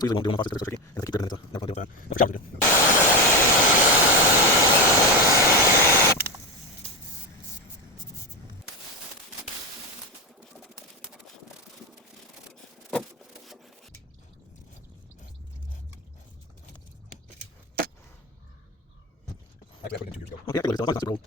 too easily won't do them. My faucet's pretty tricky, and I keep getting into never deal with that. Never tried to do. Actually, I put it in 2 years ago. Okay, I can let it go. It's not super old.